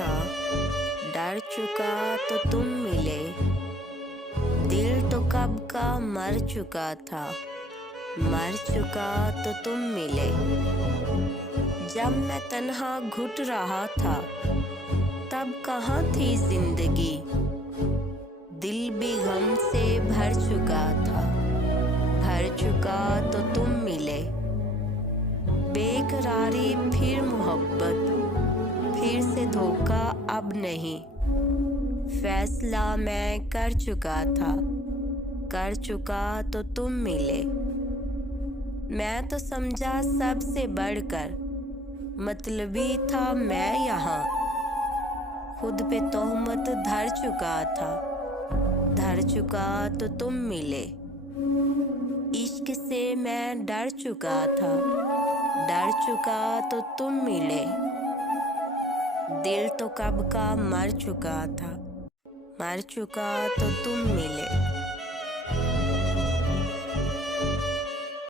था, डर चुका तो तुम मिले। दिल तो कब का मर चुका था, मर चुका तो तुम मिले। जब मैं तन्हा घुट रहा था, तब कहाँ थी जिंदगी। दिल भी गम से भर चुका था, भर चुका तो तुम मिले। बेकरारी फिर मोहब्बत, फिर से धोखा अब नहीं। फैसला मैं कर चुका था, कर चुका तो तुम मिले। मैं तो समझा सबसे बढ़कर मतलबी था मैं यहाँ। खुद पे तोहमत धर चुका था, धर चुका तो तुम मिले। इश्क से मैं डर चुका था, डर चुका तो तुम मिले। दिल तो कब का मर चुका था, मर चुका तो तुम मिले।